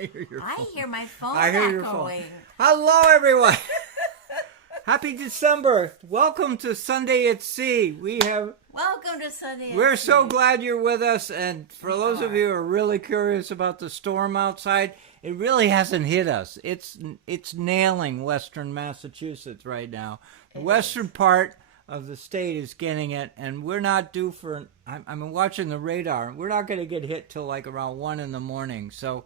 I hear my phone I hear your echoing. phone. Hello, everyone. Happy December. Welcome to Sunday at Sea. Welcome to Sunday at We're Sea. so glad you're with us. And for those of you who are really curious about the storm outside, it really hasn't hit us. It's nailing western Massachusetts right now. The western part of the state is getting it, and we're not due for. I'm watching the radar. We're not going to get hit till like around 1 in the morning. So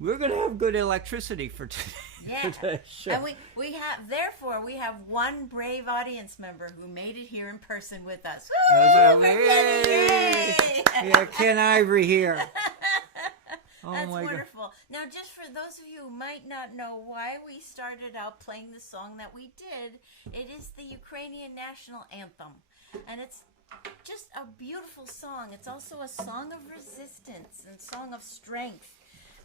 we're going to have good electricity for today. Yeah, Show. and we have one brave audience member who made it here in person with us. Woo! Yay! Yeah, Ken Ivory here. That's wonderful. Now, just for those of you who might not know why we started out playing the song that we did, it is the Ukrainian national anthem, and it's just a beautiful song. It's also a song of resistance and song of strength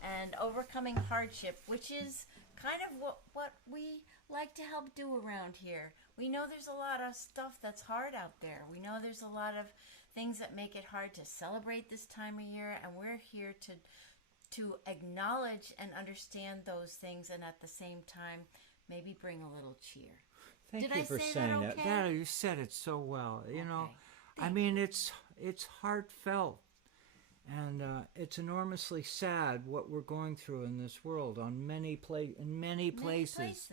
and overcoming hardship, which is kind of what we like to help do around here. We know there's a lot of stuff that's hard out there. We know there's a lot of things that make it hard to celebrate this time of year, and we're here to acknowledge and understand those things, and at the same time maybe bring a little cheer. Thank you for saying that. Yeah, you said it so well. You know, I mean, it's heartfelt. And it's enormously sad what we're going through in this world in many places.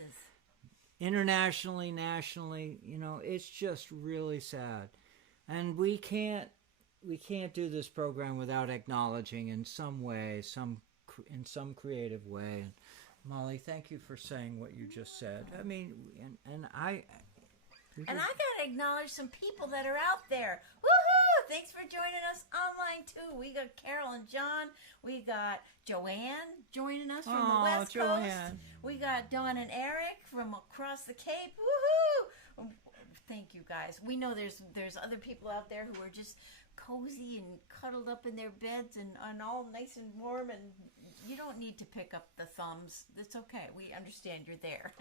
Internationally, nationally, you know, it's just really sad. And we can't do this program without acknowledging in some way, in some creative way. And Molly, thank you for saying what you just said. I mean, and I got to acknowledge some people that are out there. Woohoo! Thanks for joining us online, too. We got Carol and John. We got Joanne joining us from the West Coast. We got Dawn and Eric from across the Cape. Woohoo! Thank you, guys. We know there's other people out there who are just cozy and cuddled up in their beds and all nice and warm, and you don't need to pick up the thumbs. It's okay. We understand you're there.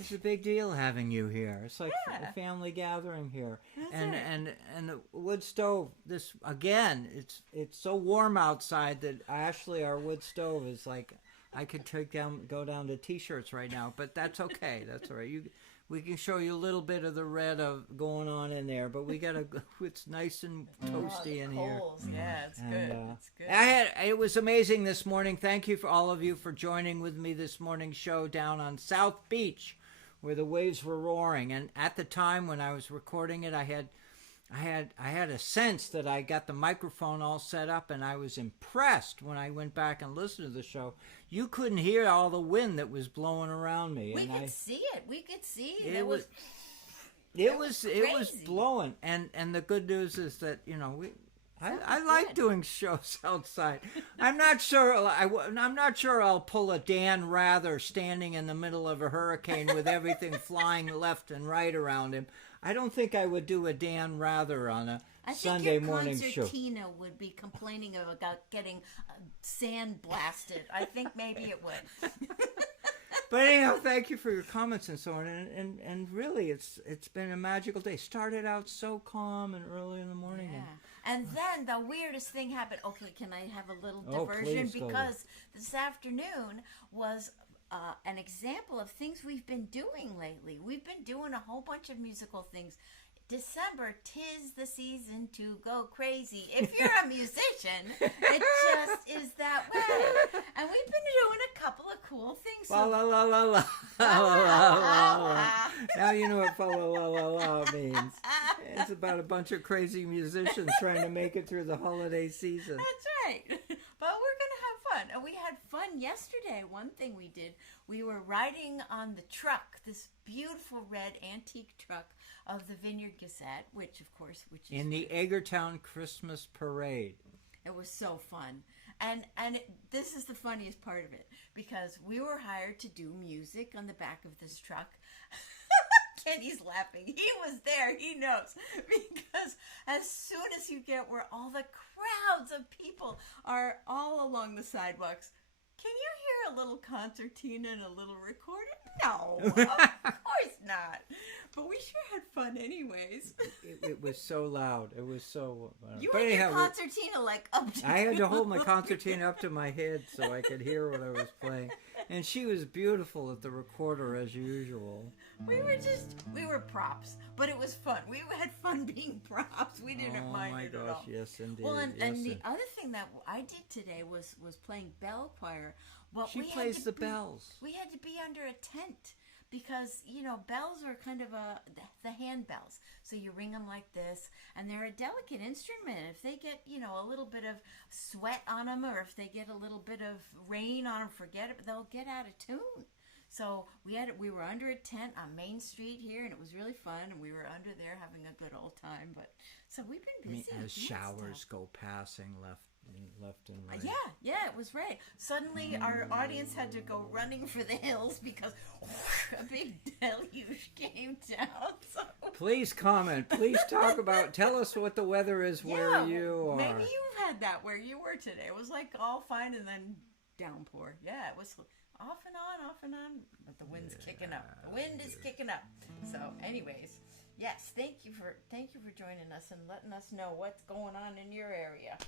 It's a big deal having you here. It's like a family gathering here. And the wood stove, this again, it's so warm outside that Ashley, our wood stove, is like I could go down to t-shirts right now, but that's okay. That's all right. We can show you a little bit of the red of going on in there, but it's nice and toasty in here. Yeah, it's good. It's good. It was amazing this morning. Thank you for all of you for joining with me this morning's show down on South Beach, where the waves were roaring. And at the time when I was recording it, I had a sense that I got the microphone all set up, and I was impressed when I went back and listened to the show. You couldn't hear all the wind that was blowing around me. We could see it. We could see it. It was blowing. And the good news is that, you know, I like doing shows outside. I'm not sure I'll pull a Dan Rather standing in the middle of a hurricane with everything flying left and right around him. I don't think I would do a Dan Rather on a Sunday morning show. I think your concertina would be complaining about getting sand blasted. I think maybe it would. But anyhow, thank you for your comments and so on. And really, it's been a magical day. Started out so calm and early in the morning. Yeah. And then the weirdest thing happened. Okay, can I have a little diversion? Because this afternoon was an example of things we've been doing lately. We've been doing a whole bunch of musical things. December, 'tis the season to go crazy. If you're a musician, it just is that way. And we've been doing a couple of cool things. La la la la la la la la. Now you know what la la la la means. It's about a bunch of crazy musicians trying to make it through the holiday season. That's right. But we're going to have fun. And we had fun yesterday. One thing we did, we were riding on the truck, this beautiful red antique truck of the Vineyard Gazette, which is in the Eggertown Christmas Parade. It was so fun. And this is the funniest part of it, because we were hired to do music on the back of this truck. Kenny's laughing. He was there. He knows. Because as soon as you get where all the crowds of people are all along the sidewalks, can you hear a little concertina and a little recorder? No, of course not. But we sure had fun anyways. It was so loud. It was so... You had your concertina like up to I had to hold my concertina up to my head so I could hear what I was playing. And she was beautiful at the recorder as usual. We were props, but it was fun. We had fun being props. We didn't mind it at all. Oh my gosh, yes indeed. Well, and the other thing that I did today was playing bell choir. But she plays the bells. We had to be under a tent because, bells are kind of the hand bells. So you ring them like this, and they're a delicate instrument. If they get, a little bit of sweat on them, or if they get a little bit of rain on them, forget it, they'll get out of tune. So we were under a tent on Main Street here, and it was really fun, and we were under there having a good old time. But so we've been busy. As showers go passing left and right. Yeah, it was right. Suddenly, our audience had to go running for the hills because a big deluge came down. So. Please comment. Please tell us what the weather is where you are. Maybe you've had that where you were today. It was like all fine and then downpour. Yeah, it was off and on, but the wind's kicking up. The wind is kicking up. So, anyways, yes, thank you for joining us and letting us know what's going on in your area.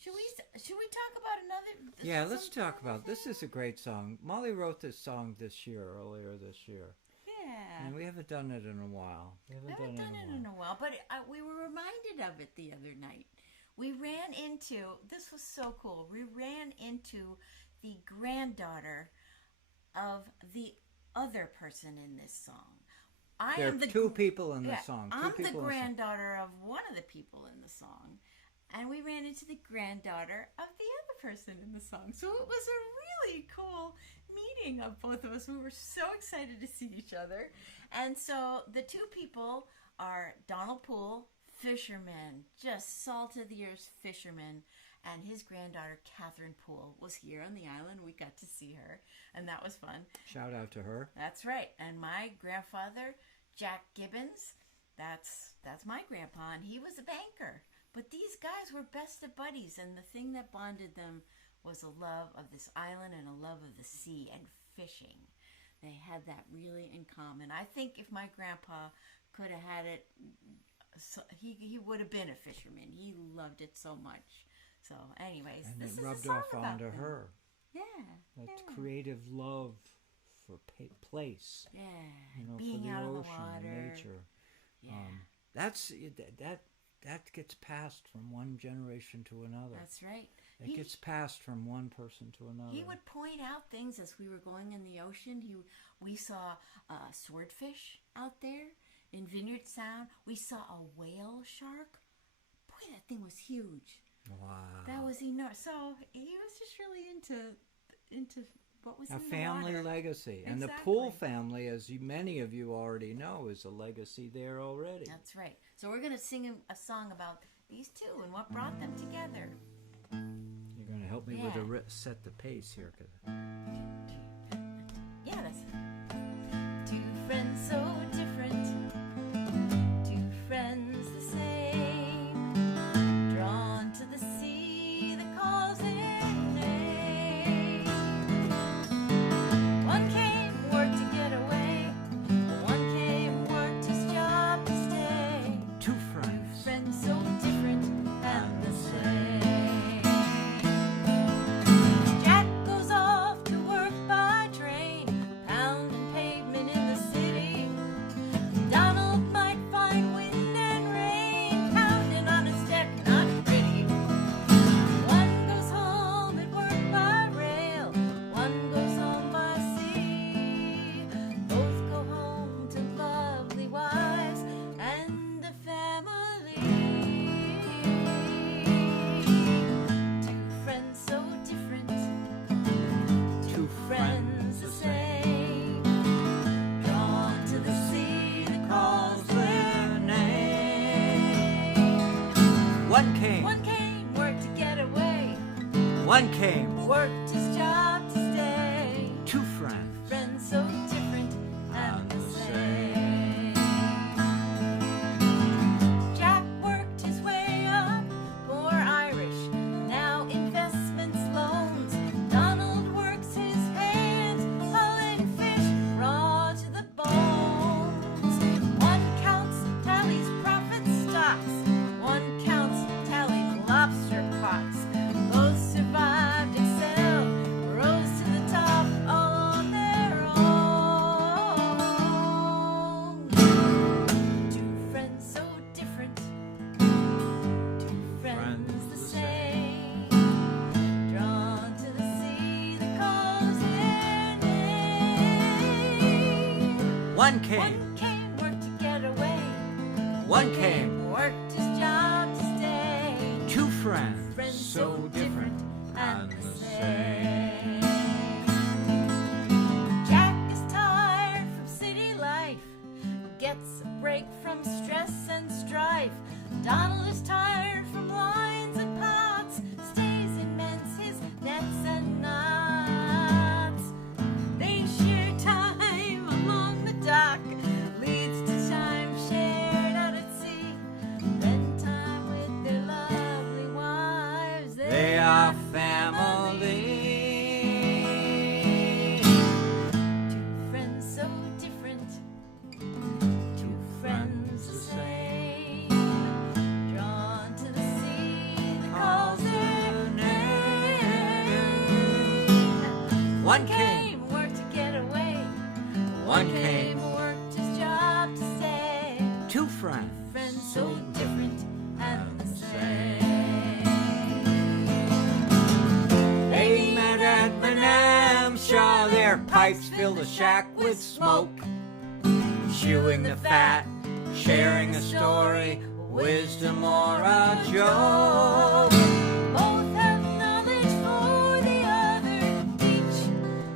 Should we talk about another? Yeah, let's talk about. This is a great song. Molly wrote this song earlier this year. Yeah. And we haven't done it in a while. We haven't done it in a while, but we were reminded of it the other night. We ran into, this was so cool. We ran into the granddaughter of the other person in this song. There are two people in the song. I'm the granddaughter of one of the people in the song. And we ran into the granddaughter of the other person in the song. So it was a really cool meeting of both of us. We were so excited to see each other. And so the two people are Donald Poole, fisherman, just salt of the earth fisherman, and his granddaughter, Catherine Poole, was here on the island. We got to see her, and that was fun. Shout out to her. That's right. And my grandfather, Jack Gibbons, that's my grandpa, and he was a banker. But these guys were best of buddies, and the thing that bonded them was a love of this island and a love of the sea and fishing. They had that really in common. I think if my grandpa could have had it, he would have been a fisherman. He loved it so much. So, anyways, and this it is rubbed a song off onto about her. Yeah. That creative love for place. Yeah. For Being the out ocean on the water. and nature. Yeah. That gets passed from one generation to another. That's right. It gets passed from one person to another. He would point out things as we were going in the ocean. We saw swordfish out there in Vineyard Sound. We saw a whale shark. Boy, that thing was huge. Wow. That was enormous. So he was just really into what was a in family the water. legacy. Exactly. And the Poole family, as many of you already know, is a legacy there already. That's right. So we're going to sing a song about these two and what brought them together. You're going to help me with set the pace here. Yeah, that's two friends so different, two friends the same, drawn to the sea that calls in name. One came, worked to get away, one came, worked his job to stay. Two friends so different and the same. Jack goes off to work by train, pounding pavement in the city. Donald might find wind and rain, pounding on his deck, not pretty. One goes home and work by rail, one goes home by sea. Both go home to lovely wives and a family. Two friends so different, two friends the same, drawn to the sea that calls their name. One came, worked to get away, one came, worked his job to stay. two friends. Friends so different and the same. Jack worked his way up, poor Irish, now investments, loans. Donald works his hands, hauling fish raw to the bones. One came. One came, worked to get away. One came, worked his job to stay. two friends, Friends so different and the same. Jack is tired from city life, gets a break from stress and strife. Donald is tired from lines and pots, stays and mends his nets and knots. They share time along the dock, leads to time shared out at sea. Spend time with their lovely wives. They are family. Two friends so different, two friends the same, drawn to the sea that calls their name. One came, worked to get away. One came, worked his job to stay. two friends, Friends so different and the same. They met at Benamshaw, their pipes filled the shack with smoke. Chewing the fat, sharing a story, wisdom or a joke. Both have knowledge for the other, each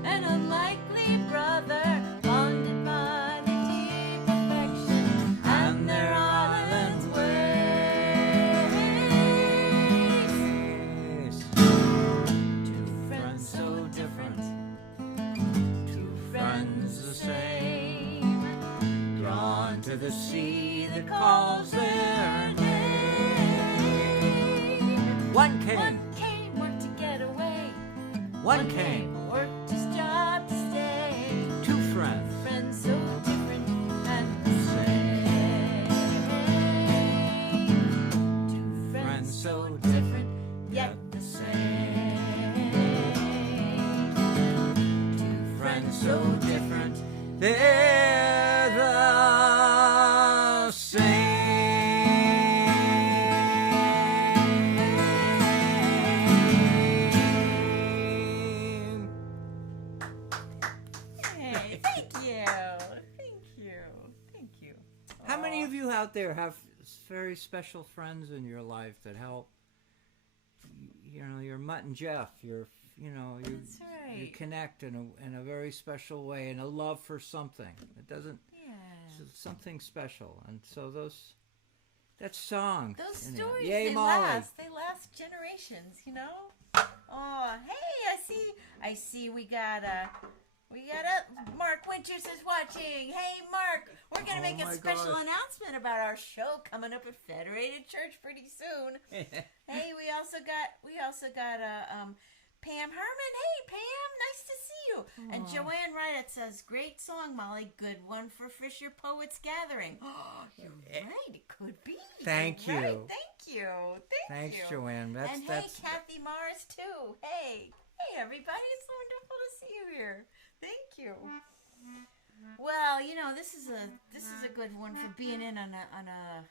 an unlikely brother, bonded by their deep affection and their island's ways. Two friends so different, two friends the same, Drawn to the sea that calls their name. One came, One came, worked to get away. one came, worked his job to stay. two friends, Friends so different and the same. Two friends so different yet the same. Two friends so different, they're the same. Hey, thank you. Thank you. Thank you. How many of you out there have very special friends in your life that help? You know, your Mutt and Jeff. You That's right. you connect in a very special way, and a love for something. It doesn't. Yeah. It's something special, and so that's songs. Those you know. stories, Yay, they Molly. last generations, you know? Oh, hey, I see we got Mark Winters is watching. Hey, Mark, we're going to make a special announcement about our show coming up at Federated Church pretty soon. Hey, we also got Pam Herman. Hey, Pam, nice to see you. Aww. And Joanne Wright says, great song, Molly. Good one for Fisher Poets Gathering. Oh, you're right. It could be. Thank You're you. right. Thank you. Thanks, you. Joanne. And hey, Kathy Mars, too. Hey, everybody. It's wonderful to see you here. Thank you. Well, this is a good one for being in on a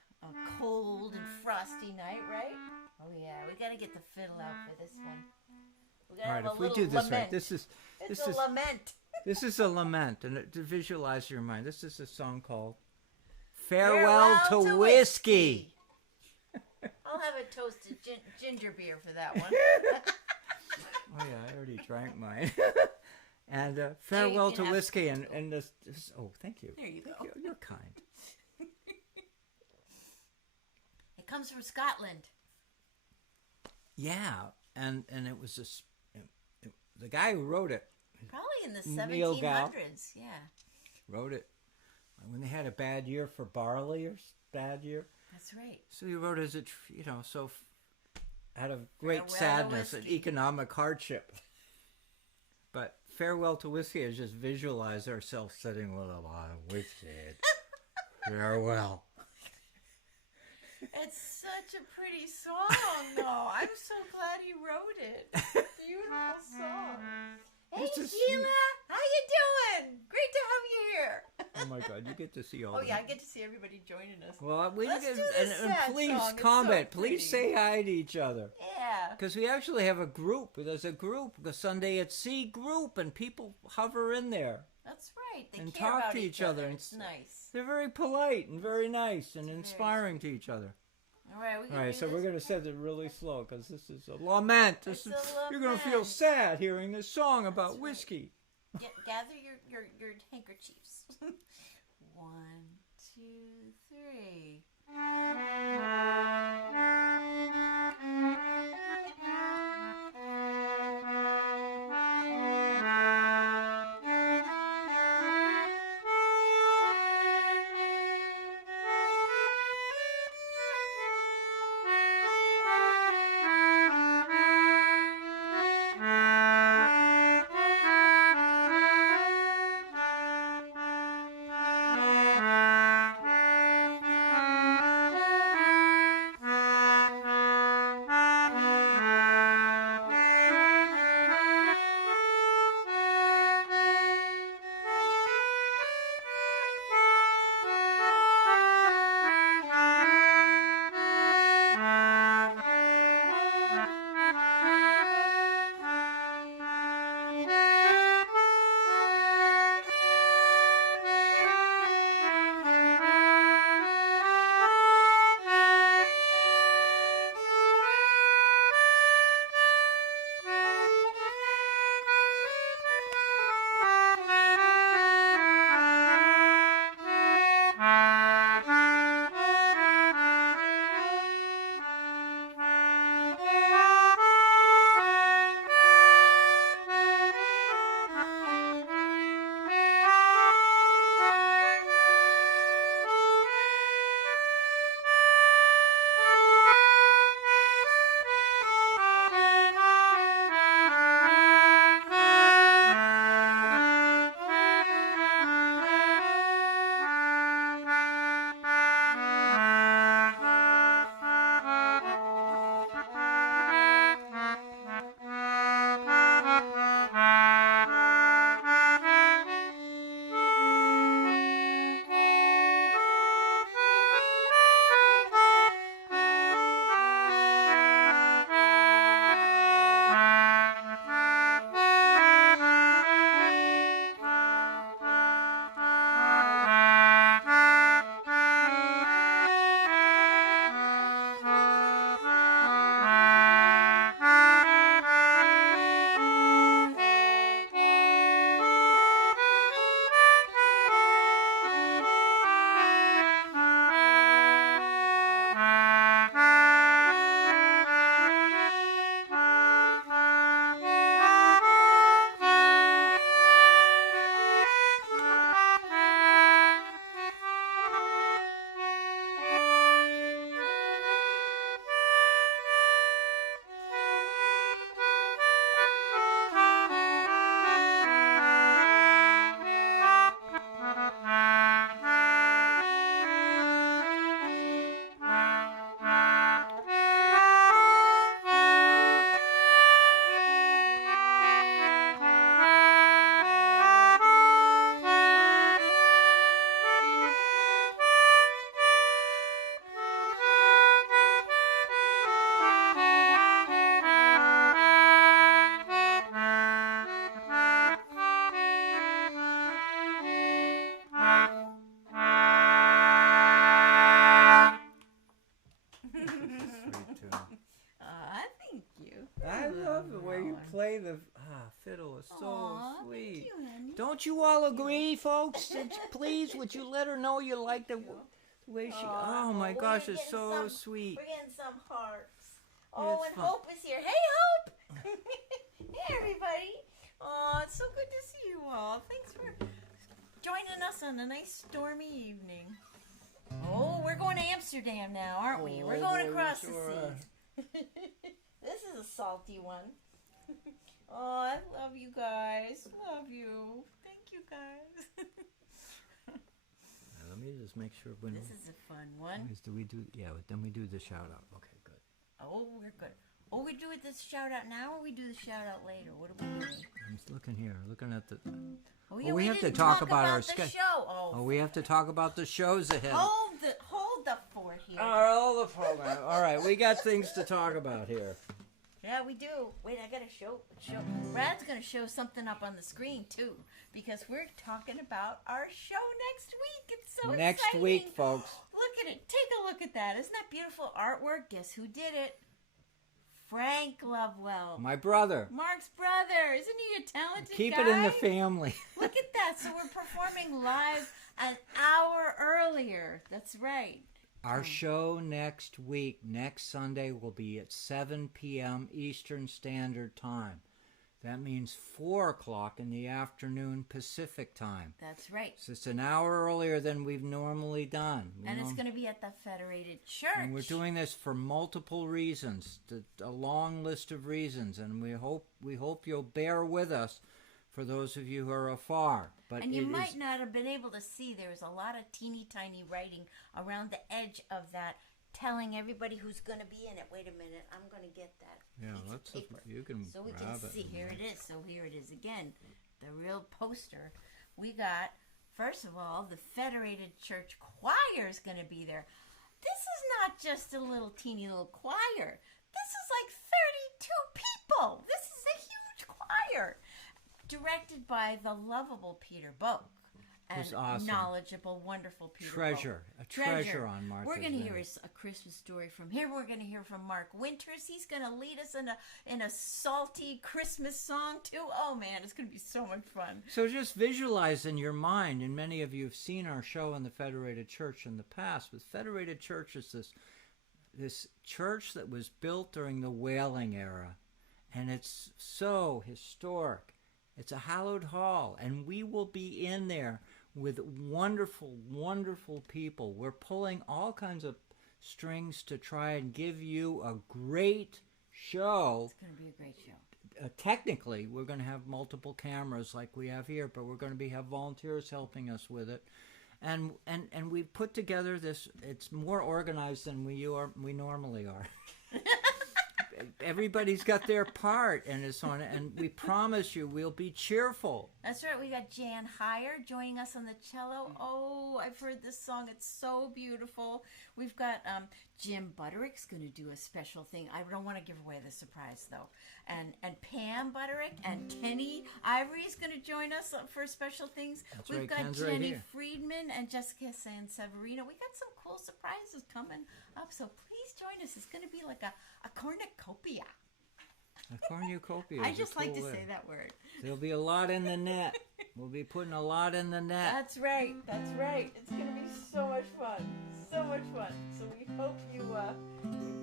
cold and frosty night, right? Oh yeah, we got to get the fiddle out for this one. We All right, have if we do this lament. right, this is lament. This is a lament, and to visualize your mind, this is a song called "Farewell to Whiskey." I'll have a toasted ginger beer for that one. Oh yeah, I already drank mine. And farewell to whiskey, and this. Oh, thank you. There you go. You're kind. It comes from Scotland. Yeah, and it was the guy who wrote it. Probably in the Neil Gow 1700s. Yeah. wrote it when they had a bad year for barley or bad year. That's right. So he wrote as out of great sadness and economic hardship. But farewell to whiskey is just visualize ourselves sitting with a lot of whiskey. Farewell. It's such a pretty song, though. I'm so glad he wrote it. Beautiful song. Hey, Sheila, how you doing? Great to have you here. Oh my God, you get to see all. Oh yeah, I get to see everybody joining us. Well, Let's do this and please song. It's comment. so Please say hi to each other. Yeah. Because we actually have a group. There's a group, the Sunday at Sea group, and people hover in there. That's right. They and care talk about to each other. And it's nice. They're very polite and very nice and inspiring to each other. All right, so we're going to say it really slow because this is a lament. You're going to feel sad hearing this song about whiskey. Gather your handkerchiefs. 1, 2, 3. fiddle is so sweet. Don't you all agree, folks? Please, would you let her know you like the way she... Oh, my gosh, it's so sweet. We're getting some hearts. Oh, and Hope is here. Hey, Hope! Hey, everybody. Oh, it's so good to see you all. Thanks for joining us on a nice stormy evening. Oh, we're going to Amsterdam now, aren't we? We're going across the sea. This is a salty one. Oh, I love you guys. Love you. Thank you, guys. Let me just make sure. When this is a fun one. Then we do the shout out. Okay, good. Oh, we're good. Oh, we do this shout out now, or we do the shout out later? What are we doing? I'm just looking here, looking at the. Oh, yeah, we have to talk about our schedule. Oh, we have to talk about the shows ahead. Hold the fort here. All the program. All right, we got things to talk about here. Yeah, we do. Wait, I gotta show. Brad's gonna show something up on the screen too, because we're talking about our show next week. It's so next exciting. Week, folks. Look at it. Take a look at that. Isn't that beautiful artwork? Guess who did it? Frank Lovewell. My brother. Mark's brother. Isn't he a talented Keep guy? it in the family. Look at that. So we're performing live an hour earlier. That's right. Our show next week, next Sunday, will be at 7 p.m. Eastern Standard Time. That means 4 o'clock in the afternoon Pacific Time. That's right. So it's an hour earlier than we've normally done. And it's going to be at the Federated Church. And we're doing this for multiple reasons, a long list of reasons, and we hope you'll bear with us for those of you who are afar. But and you might not have been able to see, there was a lot of teeny tiny writing around the edge of that, telling everybody who's going to be in it. Wait a minute, I'm going to get that piece of paper you can so we grab can it. see. Here it is. So here it is again, the real poster. We got, first of all, the Federated Church Choir is going to be there. This is not just a little teeny little choir. This is like 32 people. This is a huge choir. Directed by the lovable Peter Boak. And awesome. Knowledgeable, wonderful Peter Treasure. Boak. A treasure on Martha's We're going to hear Vineyard. a Christmas story from him. We're going to hear from Mark Winters. He's going to lead us in a salty Christmas song, too. Oh, man, it's going to be so much fun. So just visualize in your mind, and many of you have seen our show in the Federated Church in the past, but Federated Church is this church that was built during the whaling era, and it's so historic. It's a hallowed hall, and we will be in there with wonderful, wonderful people. We're pulling all kinds of strings to try and give you a great show. It's going to be a great show. Technically, we're going to have multiple cameras like we have here, but we're going to have volunteers helping us with it. And we put together this, it's more organized than we normally are. Everybody's got their part, and it's on it, and we promise you we'll be cheerful. That's right. We got Jan Heyer joining us on the cello. Oh, I've heard this song. It's so beautiful. We've got Jim Butterick's going to do a special thing. I don't want to give away the surprise, though. And Pam Butterick and Kenny Ivory is going to join us for special things. That's We've right, got Ken's Jenny right Friedman and Jessica Sanseverino. We got some cool surprises coming up, so please join us. It's going to be like a cornucopia. A cornucopia. I just like to say that word. There'll be a lot in the net. We'll be putting a lot in the net. That's right. That's right. It's going to be so much fun. So much fun. So we hope you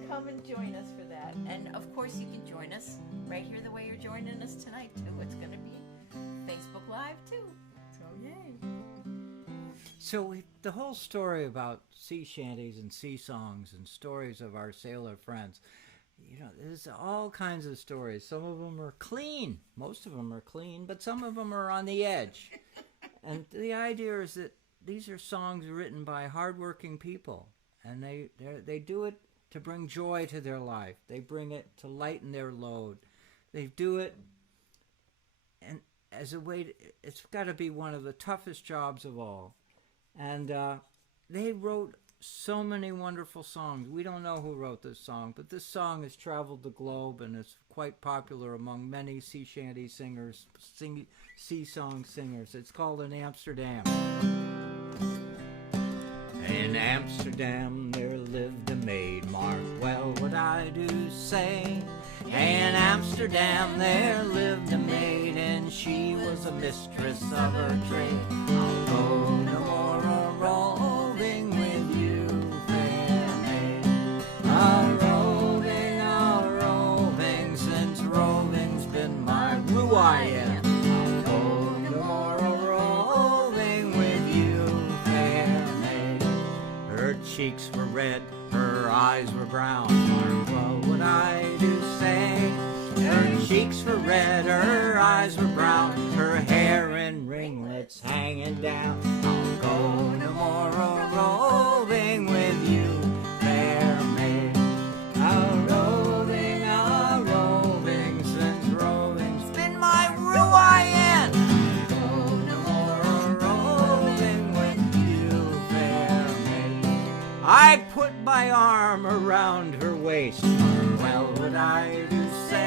come and join us for that. And of course, you can join us right here the way you're joining us tonight too. It's going to be Facebook Live too. So yay. So the whole story about sea shanties and sea songs and stories of our sailor friends, you know, there's all kinds of stories. Some of them are clean. Most of them are clean, but some of them are on the edge. And the idea is that these are songs written by hardworking people, and they do it to bring joy to their life. They bring it to lighten their load. They do it, and as a way, it's got to be one of the toughest jobs of all. And they wrote so many wonderful songs. We don't know who wrote this song, but this song has traveled the globe and is quite popular among many sea shanty singers, sea song singers. It's called In Amsterdam. In Amsterdam there lived a maid, mark well what I do say. In Amsterdam there lived a maid, and she was a mistress of her trade. I'll go no more a-roving with you, fair maid. A-roving, since roving's been my ruin. I'll go no more a-roving with you, fair maid. Her cheeks were red, her eyes were brown, mark well what I do say. Her cheeks were red, her eyes were brown, her hair in ringlets hanging down. I'll go no more a-roving with you, fair maid. A-roving, since roving's been my ruin. I'll go no more a-roving with you, fair maid. I put my arm around her waist, well would I do say.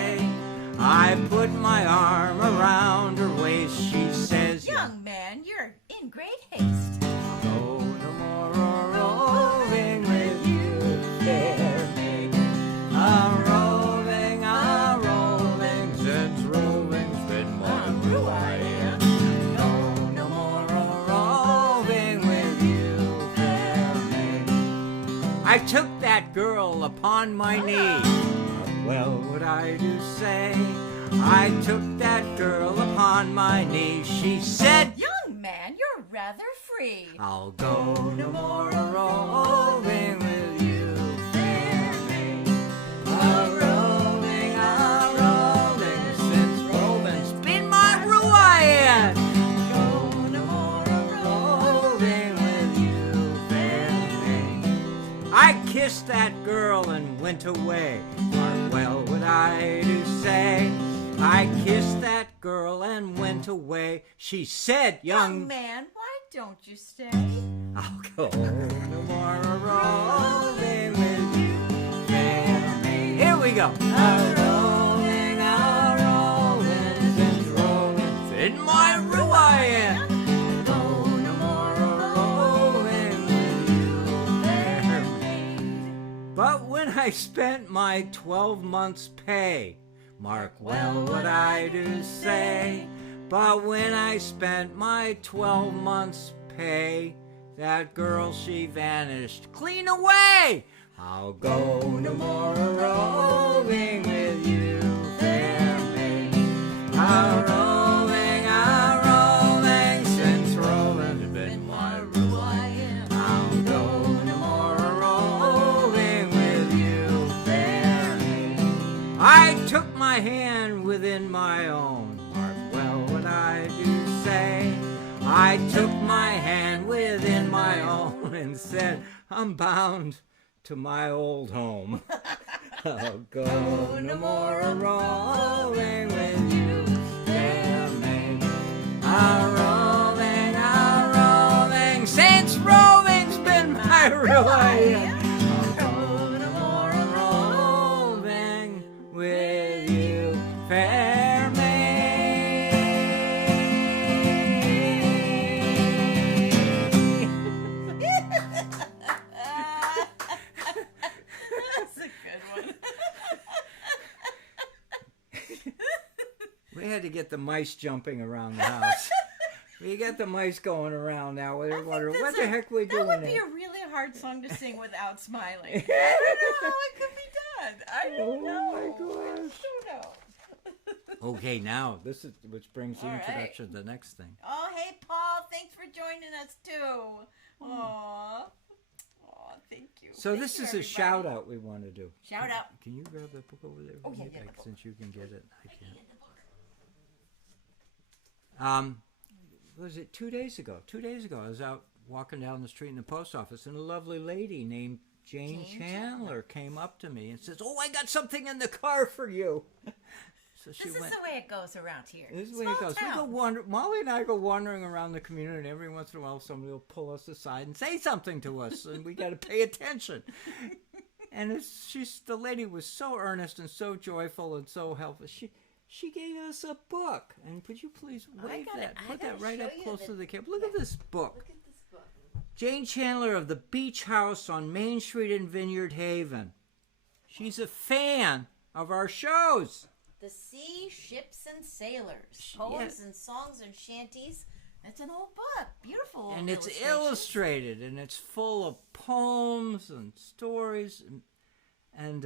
I put my arm around her waist. She says, young man, you're in great haste. I'll go no more roving with you, fair maid. I'm rolling, since roving's been my ruin. No more roving with you, fair maid. I took that girl upon my knee. Well, what I do say, I took that girl upon my knee. She said, young man, you're rather free. I'll go no more roving with you, fair maid. A-roving, since roving's been my ruin. Go no more roving with you, fair maid. I kissed that girl and went away. Well, what I do say, I kissed that girl and went away. She said, young man, why don't you stay? I'll go no more roving with you, fair maid. Here we go. A-rolling, since roving's in my ruin. Go no more roving with you, fair maid. But when I spent my 12 months' pay, mark well what I do say, but when I spent my 12 months' pay, that girl she vanished clean away. I'll go no more roving with you, fair maid. A-rolling, since roving's been my ruin. I'll go no more roving with you, fair maid. I took my hand within my own. Mark well what I do say. I took my hand within my own and said, I'm bound to my old home. I'll go no more roving with you, fair maid. A-rolling, since roving's been my ruin. I'll go no more roving with you, fair maid. That's a good one. We had to get the mice jumping around the house. We got the mice going around now. We're wondering, what the heck are we doing? That would be a really hard song to sing without smiling. I don't know how it could be done. I don't know. Oh my gosh. I don't know. Okay, now this is which brings the All right. introduction to the next thing. Oh, hey, Paul. Thanks for joining us, too. Aw. Aw, thank you. So Thank this you, is a everybody. shout out we want to do. Shout out. Can you grab the book over there? Oh, yeah, Maybe get the book. Since you can get it, I can't. Get the book. Was it 2 days ago? 2 days ago, I was out walking down the street in the post office, and a lovely lady named Jane Chandler came up to me and says, "Oh, I got something in the car for you." So she This is went. the way it goes around here. This is the way it goes. We go Molly and I go wandering around the community, and every once in a while somebody will pull us aside and say something to us, and we got to pay attention. And the lady was so earnest and so joyful and so helpful. She gave us a book, and could you please wave that? Put that right up close to the camera. Look at this book. Look at this book. Jane Chandler of the Beach House on Main Street in Vineyard Haven. She's a fan of our shows. The Sea, Ships, and Sailors. Poems and songs and shanties. It's an old book. Beautiful. And it's illustrated, and it's full of poems and stories. And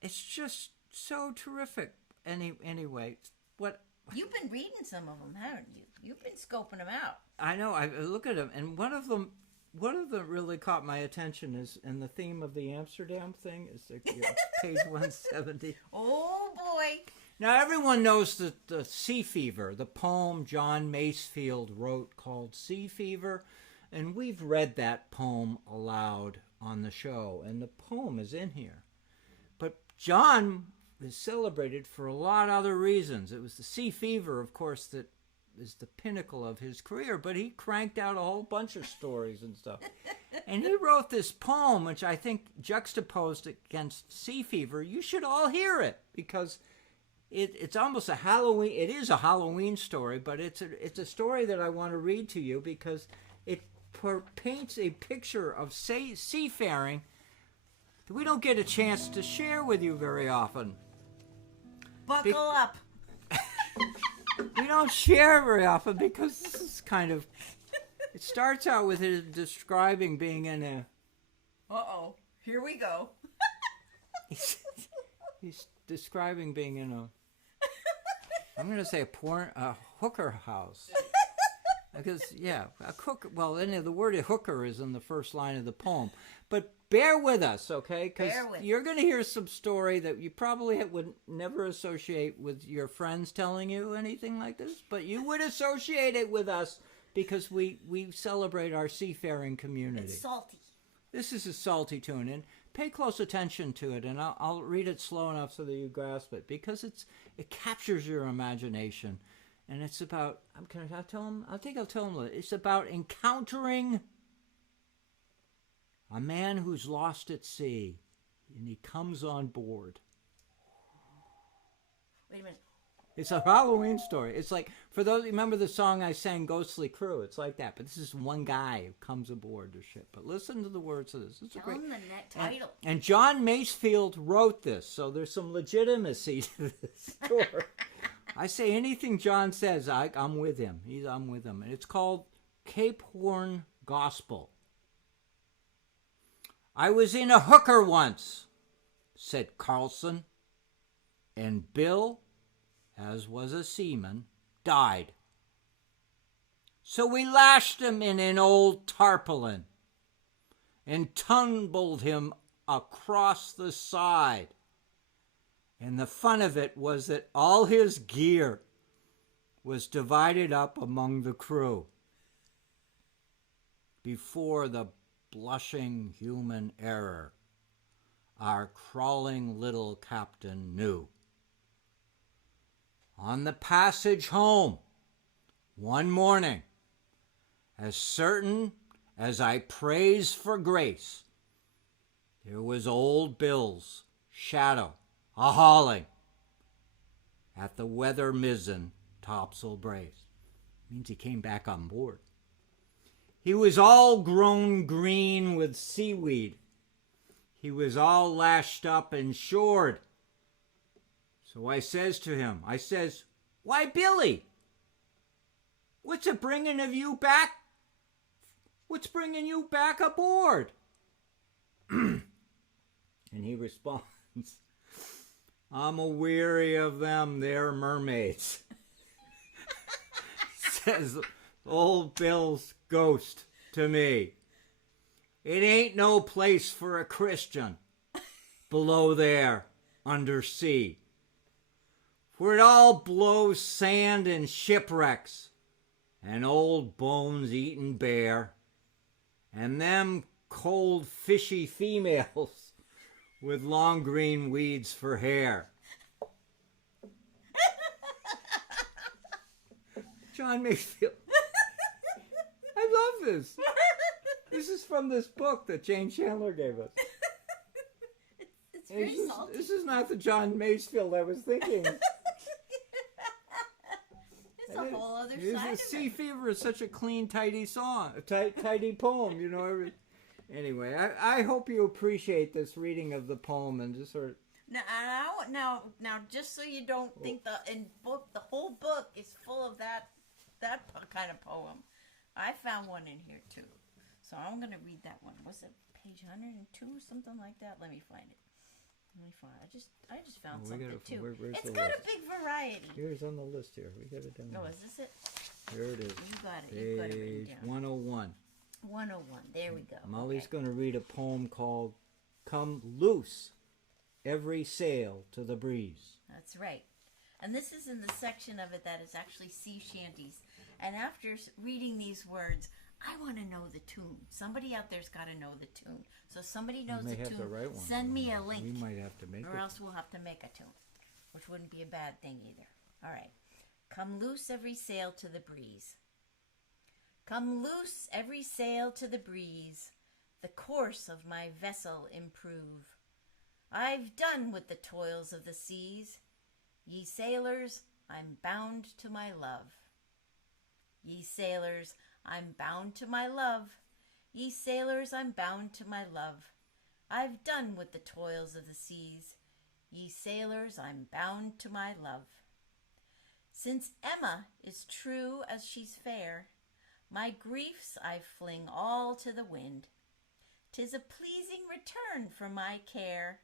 it's just so terrific. Anyway, what... You've been reading some of them, haven't you? You've been scoping them out. I know. I look at them, and one of them really caught my attention is, and the theme of the Amsterdam thing is page 170. Oh, boy. Now, everyone knows that the Sea Fever, the poem John Masefield wrote called Sea Fever, and we've read that poem aloud on the show, and the poem is in here. But John is celebrated for a lot of other reasons. It was the Sea Fever, of course, that is the pinnacle of his career, but he cranked out a whole bunch of stories and stuff. And he wrote this poem, which I think juxtaposed against Sea Fever. You should all hear it, because it's almost a Halloween. It is a Halloween story, but it's a story that I want to read to you because it paints a picture of seafaring that we don't get a chance to share with you very often. Buckle up. We don't share very often because this is kind of. It starts out with his describing being in a. Uh-oh. Here we go. He's describing being in a. I'm going to say a hooker house. Because, yeah, a cook. Well, the word hooker is in the first line of the poem. But bear with us, okay? Because you're going to hear some story that you probably would never associate with your friends telling you anything like this. But you would associate it with us because we celebrate our seafaring community. It's salty. This is a salty tune, and pay close attention to it, and I'll read it slow enough so that you grasp it, because it captures your imagination, and it's about. Can I tell him? I think I'll tell him. It's about encountering a man who's lost at sea, and he comes on board. Wait a minute. It's a Halloween story. It's like, for those, remember the song I sang, Ghostly Crew? It's like that. But this is one guy who comes aboard the ship. But listen to the words of this. It's Tell him the title. And John Masefield wrote this, so there's some legitimacy to this story. I say anything John says, I'm with him. I'm with him. And it's called Cape Horn Gospel. I was in a hooker once, said Carlson, and Bill, as was a seaman, died. So we lashed him in an old tarpaulin and tumbled him across the side. And the fun of it was that all his gear was divided up among the crew. Before the blushing human error, our crawling little captain knew. On the passage home, one morning, as certain as I praise for grace, there was old Bill's shadow a-hauling at the weather mizzen topsail brace. Means he came back on board. He was all grown green with seaweed. He was all lashed up and shored. So I says to him, why, Billy, what's a bringing of you back? What's bringing you back aboard? And he responds, I'm a-weary of them there mermaids. Says old Bill's ghost to me. It ain't no place for a Christian below there under sea. For it all blows sand and shipwrecks, and old bones eaten bare, and them cold fishy females with long green weeds for hair. John Mayfield. I love this. This is from this book that Jane Chandler gave us. It's very salty. This is not the John Masefield I was thinking. It's a whole other side of it. Sea Fever is such a clean, tidy song, tidy poem, you know. Anyway, I hope you appreciate this reading of the poem and just sort of. Now, just so you don't think the whole book is full of that kind of poem. I found one in here too, so I'm gonna read that one. Was it page 102 or something like that? Let me find it. I just found something too. It's got a big variety. Here's on the list here. We got it down. No, is this it? Here it is. You got it. You got it written Page down. 101. 101. There we go. Molly's going to read a poem called "Come Loose Every Sail to the Breeze." That's right. And this is in the section of it that is actually sea shanties. And after reading these words, I want to know the tune. Somebody out there's got to know the tune. So somebody knows the tune. Send me a link. We might have to make it. Or else we'll have to make a tune, which wouldn't be a bad thing either. All right. Come loose every sail to the breeze. Come loose every sail to the breeze. The course of my vessel improve. I've done with the toils of the seas. Ye sailors, I'm bound to my love. Ye sailors, I'm bound to my love. Ye sailors, I'm bound to my love. I've done with the toils of the seas. Ye sailors, I'm bound to my love. Since Emma is true as she's fair, my griefs I fling all to the wind. 'Tis a pleasing return for my care.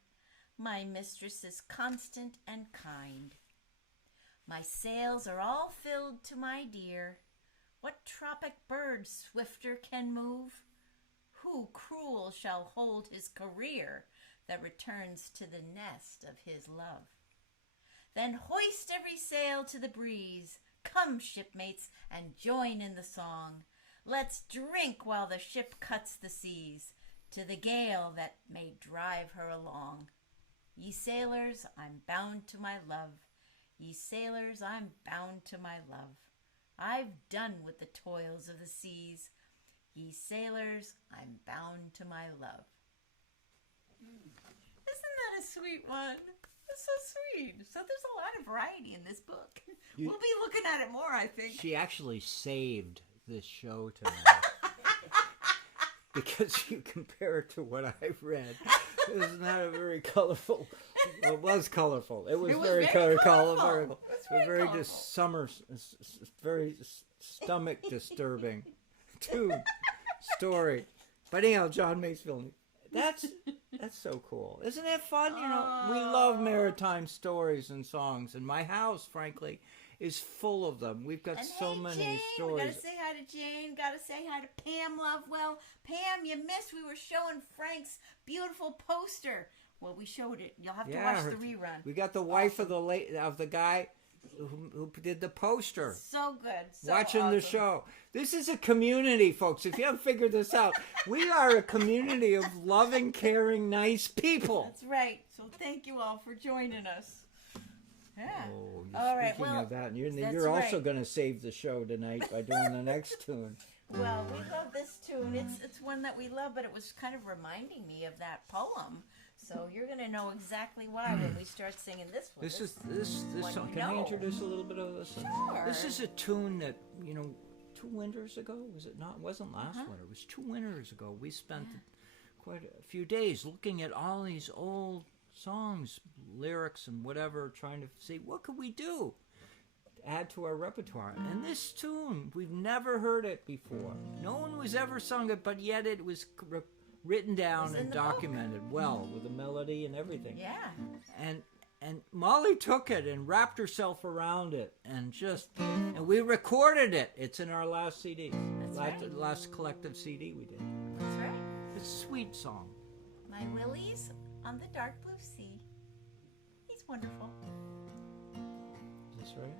My mistress is constant and kind. My sails are all filled to my dear. What tropic bird swifter can move? Who cruel shall hold his career that returns to the nest of his love? Then hoist every sail to the breeze. Come, shipmates, and join in the song. Let's drink while the ship cuts the seas, to the gale that may drive her along. Ye sailors, I'm bound to my love. Ye sailors, I'm bound to my love. I've done with the toils of the seas. Ye sailors, I'm bound to my love. Isn't that a sweet one? It's so sweet. So there's a lot of variety in this book. We'll be looking at it more, I think. She actually saved this show tonight. Because you compare it to what I've read. It's not a very colorful. Well, it was colorful. It was very colorful. It was very very stomach disturbing tune story. But anyhow, John Masefield. That's so cool. Isn't it fun? You know, we love maritime stories and songs, and my house, frankly, is full of them. We've got many Jane, stories. We gotta say hi to Jane. Gotta say hi to Pam Lovewell. Pam, you missed. We were showing Frank's beautiful poster. Well, we showed it. You'll have to watch the rerun. We got the wife of the guy who did the poster. So good. So watching the show. This is a community, folks. If you haven't figured this out, we are a community of loving, caring, nice people. That's right. So thank you all for joining us. Yeah. Oh, speaking of that, you're also going to save the show tonight by doing the next tune. Well, we love this tune. It's one that we love, but it was kind of reminding me of that poem. So you're going to know exactly why when we start singing this one. This song. Can I introduce a little bit of this? Sure. This is a tune that, 2 winters ago, was it not? It wasn't last winter. It was 2 winters ago. We spent quite a few days looking at all these old songs, lyrics and whatever, trying to see what could we do to add to our repertoire. And this tune, we've never heard it before. No one was ever sung it, but yet it was written down and documented well with a melody and everything. Yeah. And Molly took it and wrapped herself around it and we recorded it. It's in our last CD. Last collective CD we did. That's right. It's a sweet song. My Willie's on the dark blue sea. He's wonderful. Is this right?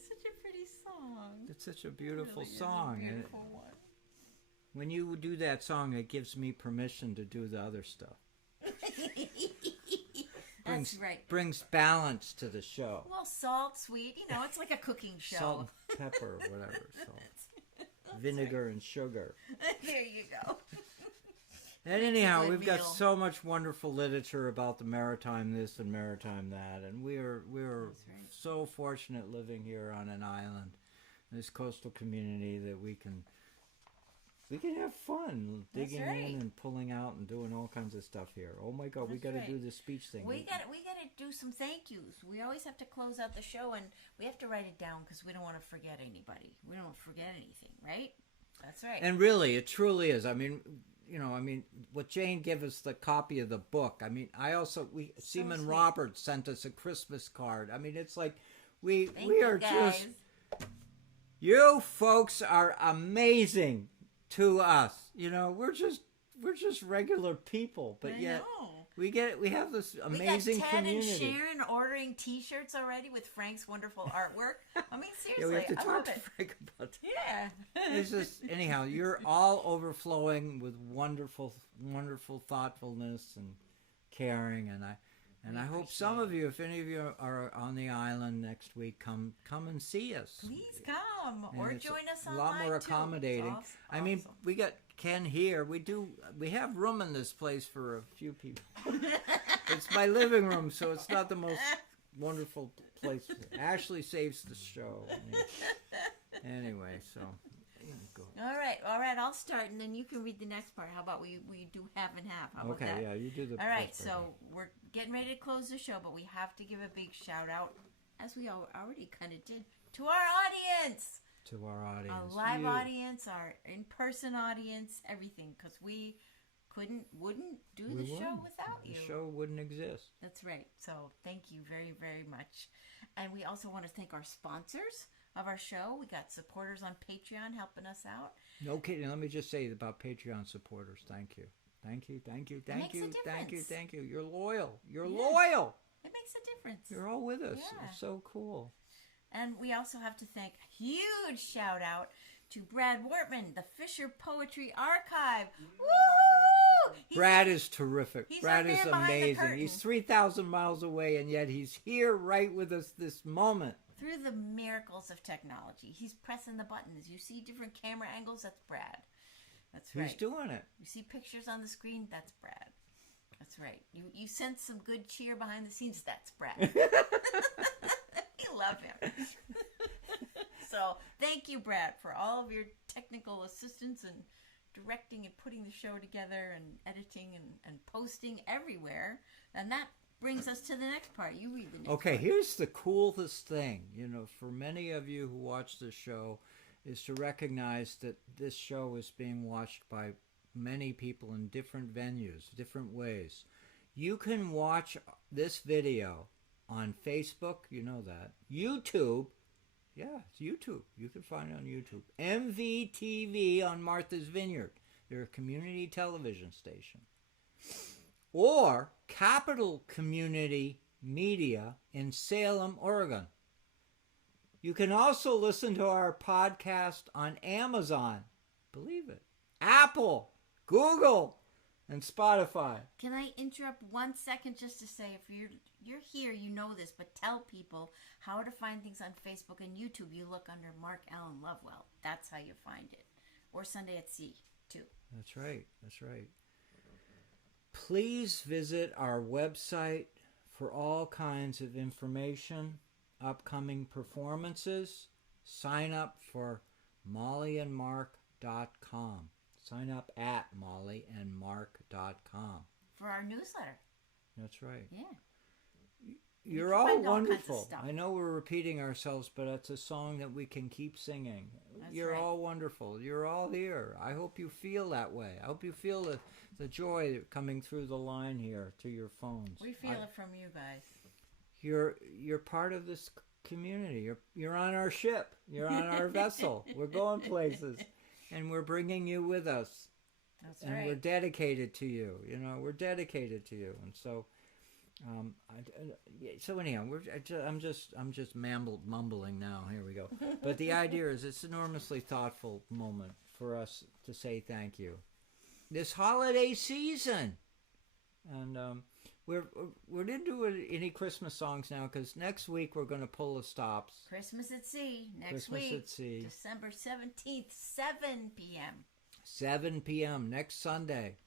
Such a pretty song. It's such a beautiful song. Is a beautiful one. When you do that song, it gives me permission to do the other stuff. That's right. Brings balance to the show. Well, salt, sweet, it's like a cooking show. Salt, pepper, whatever. Salt. Vinegar and sugar. There you go. And anyhow, we've got so much wonderful literature about the maritime this and maritime that, and we're so fortunate living here on an island, this coastal community, that we can have fun digging in and pulling out and doing all kinds of stuff here. Oh my God, we got to do the speech thing. We got to do some thank yous. We always have to close out the show, and we have to write it down because we don't want to forget anybody. We don't forget anything, right? That's right. And really, it truly is. I mean, what Jane gave us, the copy of the book. I mean, Seaman Roberts sent us a Christmas card. I mean, it's like we are just, you folks are amazing to us. We're just regular people, but yet we have this amazing community. We got Ted and Sharon ordering T-shirts already with Frank's wonderful artwork. I mean, seriously, we have to talk to Frank about that. Yeah. It's just, anyhow, you're all overflowing with wonderful, wonderful thoughtfulness and caring, and I hope some of you, if any of you are on the island next week, come and see us. Please come, or join us online. A lot more accommodating. Awesome. I mean, we got Ken here. We have room in this place for a few people. It's my living room, so it's not the most wonderful place. Ashley saves the show. Anyway, so go. All right. I'll start, and then you can read the next part. How about we do half and half? How about that? Okay, yeah, you do the. All right, so we're getting ready to close the show, but we have to give a big shout out, as we already kind of did, to our audience. To our audience, our live audience, our in-person audience, everything, because we wouldn't do the show without you. The show wouldn't exist. That's right. So thank you very, very much. And we also want to thank our sponsors of our show. We got supporters on Patreon helping us out. No kidding. Let me just say about Patreon supporters. Thank you. Thank you. You're loyal. Loyal. It makes a difference. You're all with us. Yeah. It's so cool. And we also have to thank a huge shout out to Brad Wortman, the Fisher Poetry Archive. Woo! Brad is terrific. Brad is amazing. He's 3,000 miles away, and yet he's here right with us this moment. Through the miracles of technology. He's pressing the buttons. You see different camera angles? That's Brad. That's right. He's doing it. You see pictures on the screen? That's Brad. That's right. You sense some good cheer behind the scenes? That's Brad. You love him. So thank you, Brad, for all of your technical assistance and directing and putting the show together and editing and posting everywhere. And that brings us to the next part. You read the next part. Here's the coolest thing, for many of you who watch this show, is to recognize that this show is being watched by many people in different venues, different ways. You can watch this video on Facebook, you know that. YouTube, yeah, it's YouTube. You can find it on YouTube. MVTV on Martha's Vineyard. They're a community television station. Or Capital Community Media in Salem, Oregon. You can also listen to our podcast on Amazon. Believe it. Apple, Google, and Spotify. Can I interrupt 1 second just to say, if you're here, you know this, but tell people how to find things on Facebook and YouTube. You look under Mark Allen Lovewell. That's how you find it. Or Sunday at Sea, too. That's right. Please visit our website for all kinds of information, upcoming performances. Sign up for mollyandmark.com. Sign up at mollyandmark.com. For our newsletter. That's right. Yeah. You're all wonderful. I know we're repeating ourselves, but it's a song that we can keep singing. You're all wonderful. You're all here. I hope you feel that way. I hope you feel the joy coming through the line here to your phones. We feel it from you guys. You're part of this community. You're on our ship. You're on our vessel. We're going places. And we're bringing you with us. That's and right. We're dedicated to you. We're dedicated to you. And so So anyhow, I'm just mumbling now. Here we go. But the idea is, it's an enormously thoughtful moment for us to say thank you this holiday season, and we didn't do any Christmas songs now because next week we're going to pull the stops. Christmas at Sea next Christmas week, at Sea, December 17th, 7 p.m. 7 p.m. next Sunday.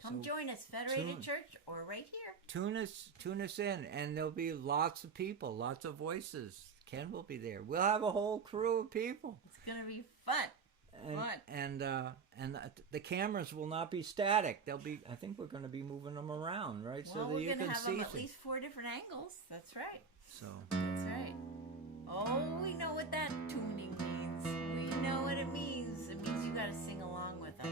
Come join us, Federated Church, or right here. Tune us in, and there'll be lots of people, lots of voices. Ken will be there. We'll have a whole crew of people. It's gonna be fun. And the cameras will not be static. They'll be. I think we're going to be moving them around, right? Well, so that you can see them at least 4 different angles. That's right. So. That's right. Oh, we know what that tuning means. We know what it means. It means you got to sing along with us.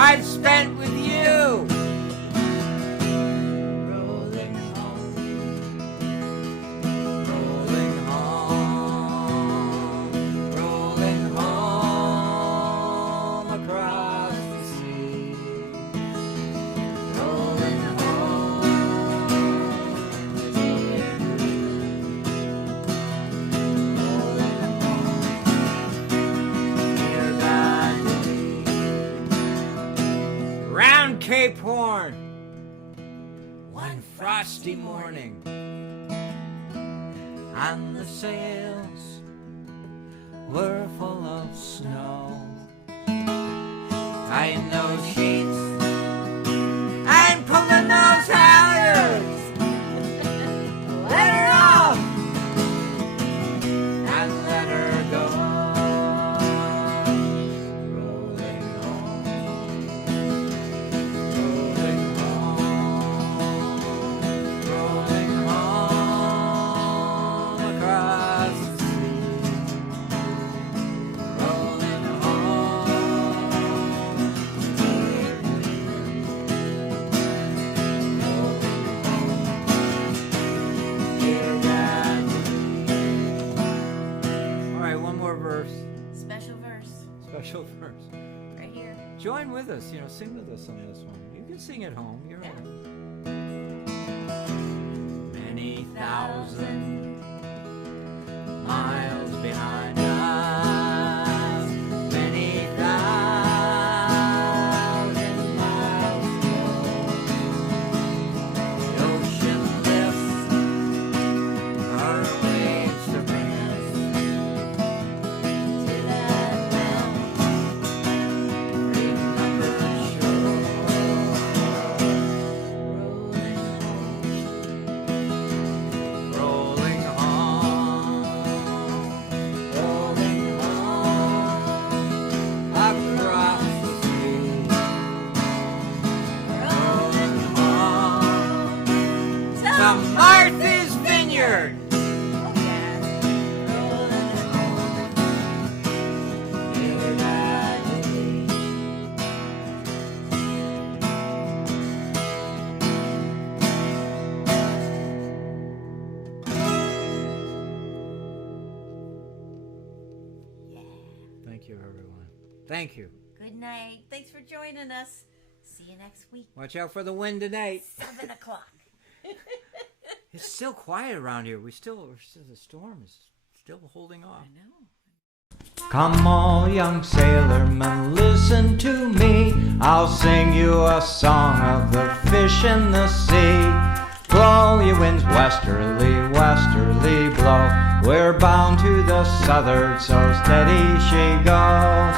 I've spent with you. Rolling home, rolling home, rolling home across the sea. Rolling home, dear. Rolling home, dear God. Round Cape Horn, one frosty morning, and the sails were full of snow. Tying those sheets and pulling those halyards, let her off and let her go. Special verse. Right here. Join with us, sing with us on this one. You can sing at home. You're yeah. Many thousand miles behind us, many thousand miles the ocean lifts our waves to bring us to that roll. Thank you, everyone. Thank you. Good night. Thanks for joining us. See you next week. Watch out for the wind tonight. 7 o'clock. It's still quiet around here. The storm is still holding off. I know. Come all young sailormen, listen to me. I'll sing you a song of the fish in the sea. Blow, ye winds, westerly, westerly blow. We're bound to the southward, so steady she goes.